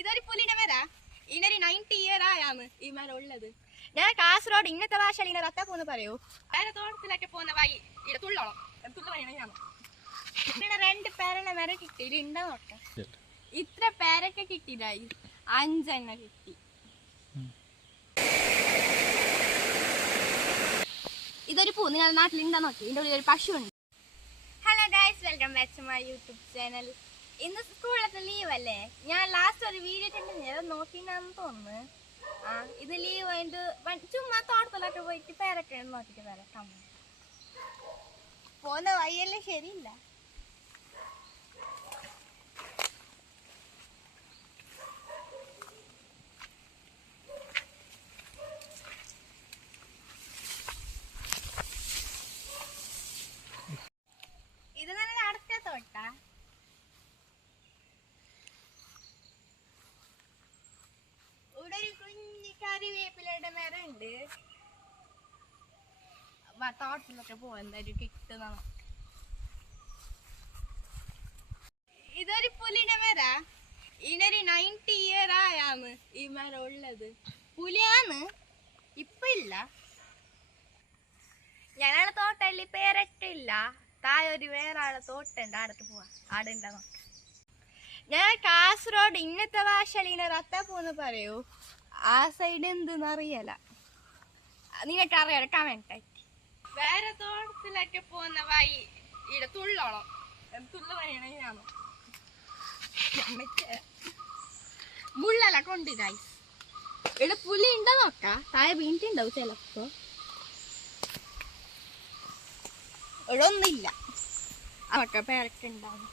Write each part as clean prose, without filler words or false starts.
ഇതൊരു പുലിയുടെ മര. ഇതിനൊരു 90 ഇയർ ആയാന്ന് ഈ മരം ഉള്ളത്. ഞാൻ കാസർഗോഡ് ഇന്നത്തെ ഭാഷയിൽ ഇതിനെ റത്ത പോന്ന് പറയൂ. വേറെ തോട്ടത്തിലൊക്കെ പോകുന്ന വഴി ഇവിടെ തുള്ളോളം തുള്ളയാണ്. പിന്നെ 2 പേരുടെ മരം കിട്ടി. ഇതിലുണ്ടോ നോട്ടെ. ഇത്ര പേരൊക്കെ കിട്ടിയില്ലായി. 5 എണ്ണം കിട്ടി. ഇതൊരു പൂ. നിങ്ങളുടെ നാട്ടിലുണ്ടോ നോക്കി. ഇതിൻ്റെ ഉള്ളിൽ ഒരു പശു ഉണ്ട്. Hello guys, welcome back to my YouTube channel. ഇന്ന് സ്കൂളിലത്തെ ലീവ് അല്ലേ? ഞാൻ ലാസ്റ്റ് ഒരു വീഡിയോ ഇട്ടിട്ടുണ്ടെങ്കിൽ അത് നോക്കിനാന്ന് തോന്നുന്നു. ഇത് ലീവ് ആയിട്ട് ചുമ്മാ തോട്ടത്തിലൊക്കെ പോയിട്ട് പേരൊക്കെ നോക്കിട്ട് വരട്ടാം. പോകുന്ന വഴിയെല്ലാം ശരിയില്ല. ഇത് നല്ല അടുത്ത തോട്ടാ. ഇവിടെ ഒരു കുഞ്ഞി കറിവേപ്പിലയുടെ മരം ഉണ്ട്. തോട്ടത്തിലൊക്കെ പോകുന്നൊരു കിട്ടുന്ന. ഇതൊരു പുലിയുടെ മര. ഇതിനൊരു 90 ഇയർ ആയാന്ന് ഈ മരം ഉള്ളത്. പുലിയാന്ന് ഇപ്പൊ ഇല്ല. ഞങ്ങളെ തോട്ടല്ലേ പേരട്ടില്ല. താഴെ ഒരു വേറെ ആളെ തോട്ടുണ്ട്. അടുത്ത് പോവാ. ആടെ ഉണ്ടാ നോക്ക. ഞാൻ കാസർഗോഡ് ഇന്നത്തെ ഭാഷയിൽ ഇതിനെ റത്ത പോന്ന് പറയൂ. ആ സൈഡ് എന്തെന്ന് അറിയല. നിങ്ങൾക്ക് അറിയാലോ കമന്റ് ആയിട്ട്. വേറെ തോട്ടത്തിലൊക്കെ പോകുന്ന വഴി ഇവിടെ തുള്ളോളം തുള്ള പറയണ ഞാനോ മുള്ളല കൊണ്ടിരായി. ഇവിടെ പുലി ഉണ്ടോ നോക്ക. താഴെ വീണിട്ടുണ്ടാവും ചിലപ്പോ. ഇവിടെ ഒന്നില്ല. അവർക്ക് പേരക്കുണ്ടാവും.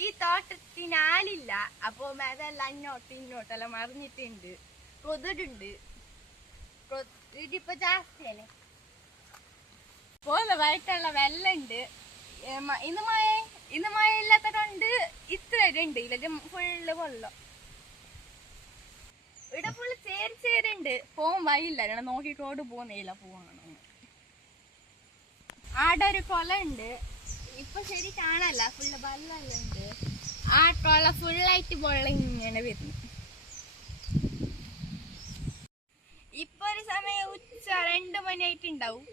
ഈ തോട്ടത്തിന് ആലില്ല. അപ്പൊ അതെല്ലാം അങ്ങോട്ടും ഇങ്ങോട്ടെല്ലാം മറിഞ്ഞിട്ടുണ്ട്. കൊതുടുണ്ട്. ഇതിപ്പോ ജാസ്തിയല്ലേ. പോകുന്ന വയറ്റുള്ള വെള്ളുണ്ട്. ഇന്ന് മഴ ഇല്ലാത്തതുകൊണ്ട് ഇത്ര ഉണ്ട്. ഇല്ല ഫുള്ള് വെള്ളം. ഇവിടെ ഫുള്ള് ചേരുണ്ട്. പോകാൻ വഴിയില്ല. ഞാൻ നോക്കിയിട്ട് റോഡ് പോകുന്നില്ല. പോവാണ്. ആടെ ഒരു കൊല ഉണ്ട്. ഇപ്പൊ ശരി കാണല്ല. ഫുള്ള് വെള്ളമെല്ലാം ഉണ്ട്. ആ കൊല ഫുള്ളായിട്ട് വെള്ളം ഇങ്ങനെ വരുന്നു. ഇപ്പൊ ഒരു സമയം ഉച്ച 2 മണിയായിട്ടുണ്ടാവും.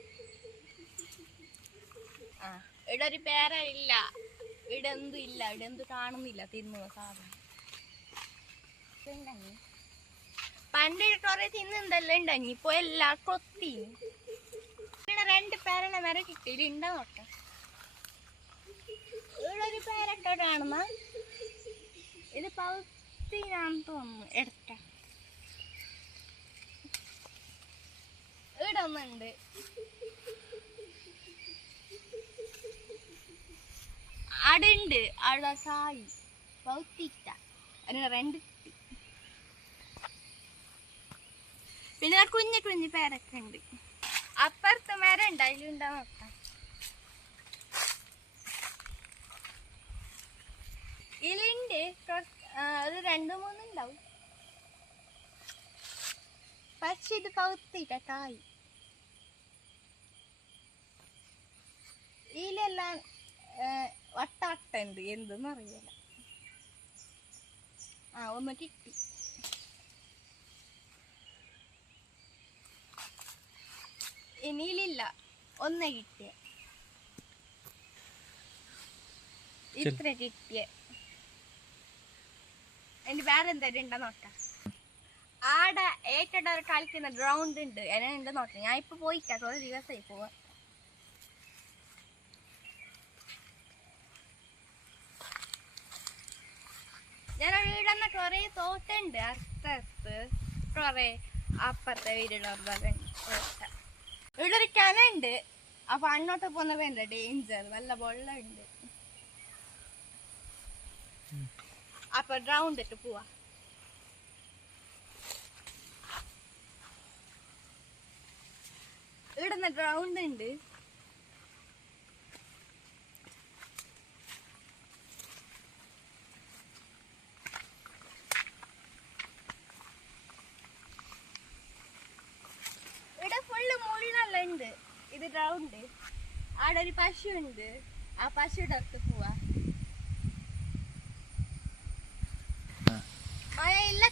ഇവിടെ ഒരു പേര ഇല്ല. ഇവിടെ എന്തും ഇല്ല. ഇവിടെ എന്ത് കാണുന്നില്ല. തിന്നുക സാധനം. പണ്ട് കുറെ തിന്നുണ്ടല്ലോ ഉണ്ടായി. ഇപ്പൊ എല്ലാം കൊത്തി. 2 പേരുടെ മരം കിട്ടി. ഇതിലുണ്ടോ നോട്ടെ. ഇവിടെ ഒരു പേരൊക്കെ കാണുന്ന. ഇത് പൗത്തിനാന്ന് തോന്നുന്നു. എടുക്ക. ഇവിടെ ഒന്നുണ്ട്. അടുണ്ട്. അവിടെ കായ് പൗത്തിട്ട. അതിന് 2 കിട്ടി. പിന്നെ കുഞ്ഞു കുഞ്ഞു പേരൊക്കെ ഉണ്ട്. അപ്പുറത്ത് മരം ഉണ്ട്. അതിലുണ്ടോ നോക്കാം. ഇതിലുണ്ട്. ഒരു 2-3 ഉണ്ടാവും. പക്ഷെ ഇത് പൗത്തിട്ട കായ്. ഇതിലെല്ലാം വട്ടണ്ട്. എന്തെന്ന് അറിയില്ല. ഒന്ന് കിട്ടി. ഇനിയിലില്ല. ഒന്ന് കിട്ടിയ. ഇത്ര കിട്ടിയ. എന്റെ വേറെ എന്തായാലും ഉണ്ടോ നോക്കാം. ആടെ ഏറ്റവും കളിക്കുന്ന ഗ്രൗണ്ട് ഉണ്ട്. എന്നെ ഉണ്ട് നോക്കാം. ഞാൻ ഇപ്പൊ പോയിട്ടാ. കുറെ ദിവസമായി പോവാ. ഞാൻ വീടന്ന് കൊറേ തോട്ടുണ്ട്. അർത്ഥത്ത് കൊറേ അപ്പുറത്തെ വീടുകളുണ്ട്. ഇവിടെ ഒരു കിണുണ്ട്. അപ്പൊ അങ്ങോട്ട് പോകുന്ന വേണ്ട ഡേഞ്ചർ. നല്ല വെള്ളം ഉണ്ട്. അപ്പൊ ഗ്രൗണ്ട് ഇട്ട് പോവാ. ഇവിടുന്ന് ഗ്രൗണ്ട് ഉണ്ട്. ഇവിടെ ഫുള്ള് മുള്ളെല്ലാം ഉണ്ട്. ഇത് ഗ്രൗണ്ട്. ആടെ ഒരു പശു ഉണ്ട്. ആ പശുയുടെ അടുത്ത് പോവാ.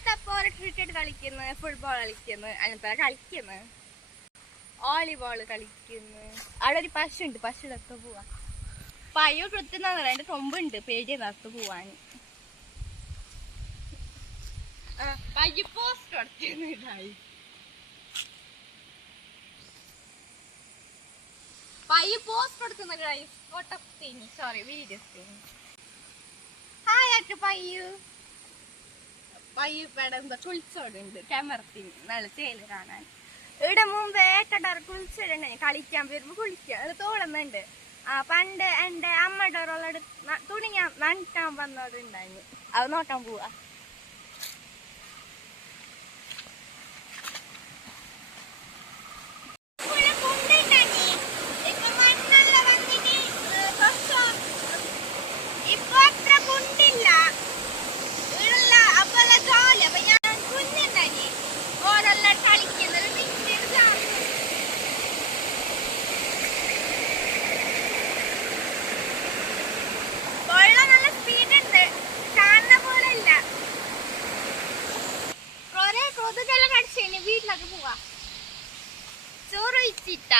ക്രിക്കറ്റ് കളിക്കുന്നു, ഫുട്ബോൾ കളിക്കുന്നു, അങ്ങനത്തെ കളിക്കുന്നു, വോളിബോൾ കളിക്കുന്നു. അവിടെ ഒരു പശു ഉണ്ട്, പശുവിനൊക്കെ പോവാ. പയ്യോ കൃത്യം അതിന്റെ കൊമ്പുണ്ട്, പേടി നടത്ത് പോവാൻ. പയ്യ പോസ്റ്റ് കൊടുക്കുന്നുണ്ടായി, പയ്യ പോസ്റ്റ് കൊടുക്കുന്ന സോറി വീഡിയോ ഹായ് പയ്യു. പയ്യ ഇവിടെ എന്താ കുളിച്ചോടുണ്ട്, ക്യാമറത്തിന് നല്ല ചേല് കാണാൻ. ഇവിടെ മുമ്പ് ഏക്കടാർ കുളിച്ചിട്ടുണ്ടായി, കളിക്കാൻ വരുമ്പോ കുളിക്കുക. അത് തോളുന്നുണ്ട്. പണ്ട് എന്റെ അമ്മയുടെ ഒരാളോട് തുണി ഞാൻ നനക്കാൻ വന്നോടുണ്ടായിരുന്നു, അത് നോക്കാൻ പോവാ. വീട്ടിലൊക്കെ പോവാ. ചോറ് വെച്ചിട്ട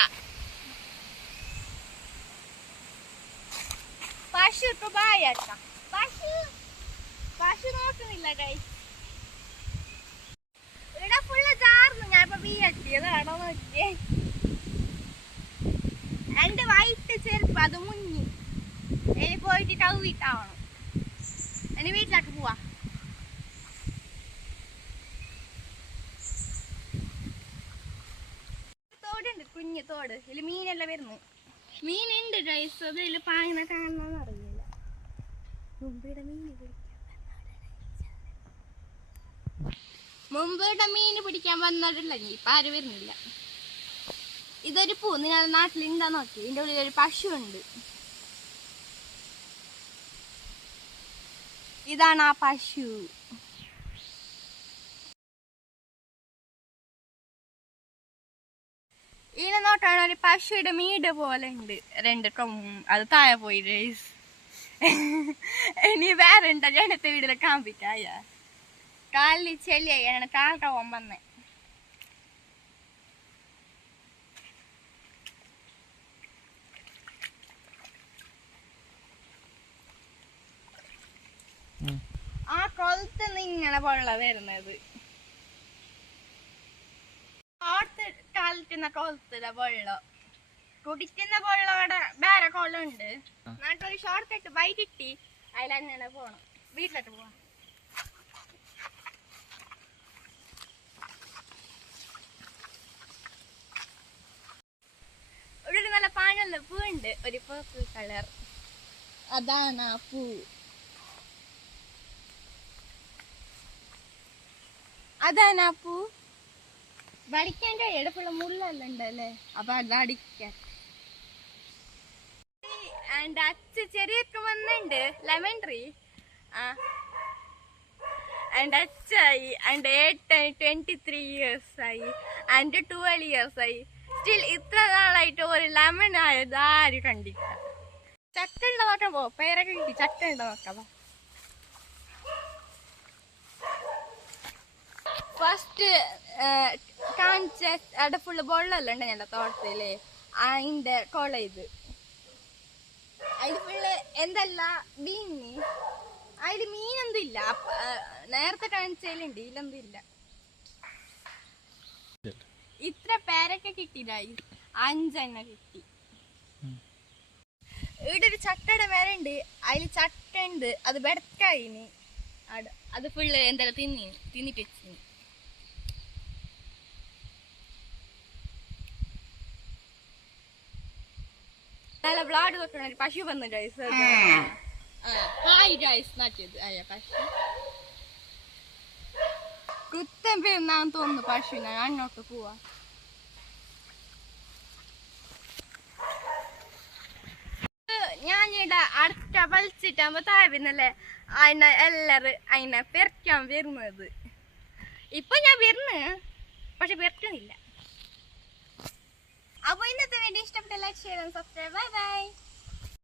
പശു ഇപ്പൊ ബായാട്ട. പശു നോക്കുന്നില്ല ഗൈസ്. ഇവിടെ ഫുള്ള് ചാർന്നു. ഞാൻ ഇപ്പൊ വീട്ടിയതാണോ നോക്കിയേ. എന്റെ വൈറ്റ് ചെരുപ്പ് അത് മുങ്ങി. ഇനി പോയിട്ട് കവിട്ടാവണം. ഇനി വീട്ടിലൊക്കെ പോവാ. കുഞ്ഞു തോട്, ഇതില് മീനെല്ലാം വരുന്നു. മീനുണ്ട് ഗൈസ്, അതില് പാങ്ങ കാണണമെന്ന് അറിയില്ല. മുമ്പിടെ മീന് പിടിക്കാൻ വന്നിട്ടില്ല, ഇപ്പൊ ആരും വരുന്നില്ല. ഇതൊരു പൂ, നിങ്ങളുടെ നാട്ടിലുണ്ടാ നോക്കി. ഇതിന്റെ ഉള്ളിൽ ഒരു പശു ഉണ്ട്. ഇതാണ് ആ പശു. ഇതിനെ നോട്ടാണ് ഒരു പശുയുടെ മീട് പോലെ ഉണ്ട്, രണ്ട് അത് താഴെ പോയി. ഇനി വേറെ ഉണ്ടോ അടുത്ത വീടിലെ കാമ്പിക്കായ കാലിൽ ചെല്ലിയാണ് കാക്കാൻ വന്നേ. ആ കൊളത്തുനിന്ന് ഇങ്ങനെ വെള്ളം വരുന്നത്. കളിക്കുന്ന കൊളത്തിലെ വെള്ളം, കുടിക്കുന്ന വെള്ളം അവിടെ വേറെ കൊളം ഉണ്ട്. നാട്ടിലൊരു ഷോർട്ട് കട്ട് ബൈ കിട്ടി, അതിലങ്ങനെ പോണം. വീട്ടിലോട്ട് പോവാം. ഇവിടെ ഒരു നല്ല പാനുള്ള പൂ ഉണ്ട്, ഒരു പേർപ്പിൾ കളർ. അതാണ് ആ പൂ. അതാണ് ആ പൂ. വടിക്കാൻ കഴിയടപ്പുള്ള മുള്ളെല്ലാം ഉണ്ടല്ലേ, അപ്പൊ അത് അടിക്കാൻ. എന്റെ അച്ഛ ചെറിയൊക്കെ വന്നുണ്ട്, ലെമൺ ട്രീ. എന്റെ അച്ഛായി, എന്റെ ഏട്ടൻ 23 years ആയി, എന്റെ 12 years ആയി. സ്റ്റിൽ ഇത്ര നാളായിട്ട് ഒരു ലെമൺ ആയത് ആരും കണ്ടില്ല. ചക്ക ഉണ്ടോ നോക്കാൻ പോ, പേരൊക്കെ കിട്ടി. ചക്ക ഉണ്ടോ നോക്കാം. ഫസ്റ്റ് കാണിച്ച അവിടെ ഫുള്ള് വെള്ളമെല്ലാം ഉണ്ട് ഞങ്ങളുടെ തോട്ടത്തില്. അതിന്റെ കൊള ഇത്, അതിൽ ഫുള്ള് എന്തല്ല മീന്. അതില് മീനൊന്നും ഇല്ല. നേരത്തെ കാണിച്ചതിലുണ്ട്, ഇതിലൊന്നും ഇല്ല. ഇത്ര പേരൊക്കെ കിട്ടിയില്ലായി, 5 എണ്ണം കിട്ടി. ഇവിടെ ഒരു ചക്കയുടെ പേരുണ്ട്, അതിൽ ചക്ക ഉണ്ട്. അത് വെടക്കായിന്, അത് ഫുള്ള് എന്തെല്ലാം തിന്നിട്ട് വെച്ചിന്. നല്ല ബ്ലാഡ് വെക്കണ ഒരു പശു വന്നു ഗൈസ്. ഹായ് ഗൈസ്, നാട്ടിയത് പശു കുത്തം പേരുന്നാന്ന് തോന്നുന്നു പശുവിനെ. അങ്ങോട്ട് പോവാ. ഞാനിവിടെ അടുത്ത വലിച്ചിട്ടാകുമ്പോ താഴ്ന്നല്ലേ അതിനെ എല്ലാരും അതിനെ പെരക്കാൻ വരുന്നത്. ഇപ്പൊ ഞാൻ വരുന്നു, പക്ഷെ പെരക്കുന്നില്ല. അപ്പൊ ഇന്നത്തെ വീഡിയോ ഇഷ്ടപ്പെട്ട like, share, subscribe. Bye bye.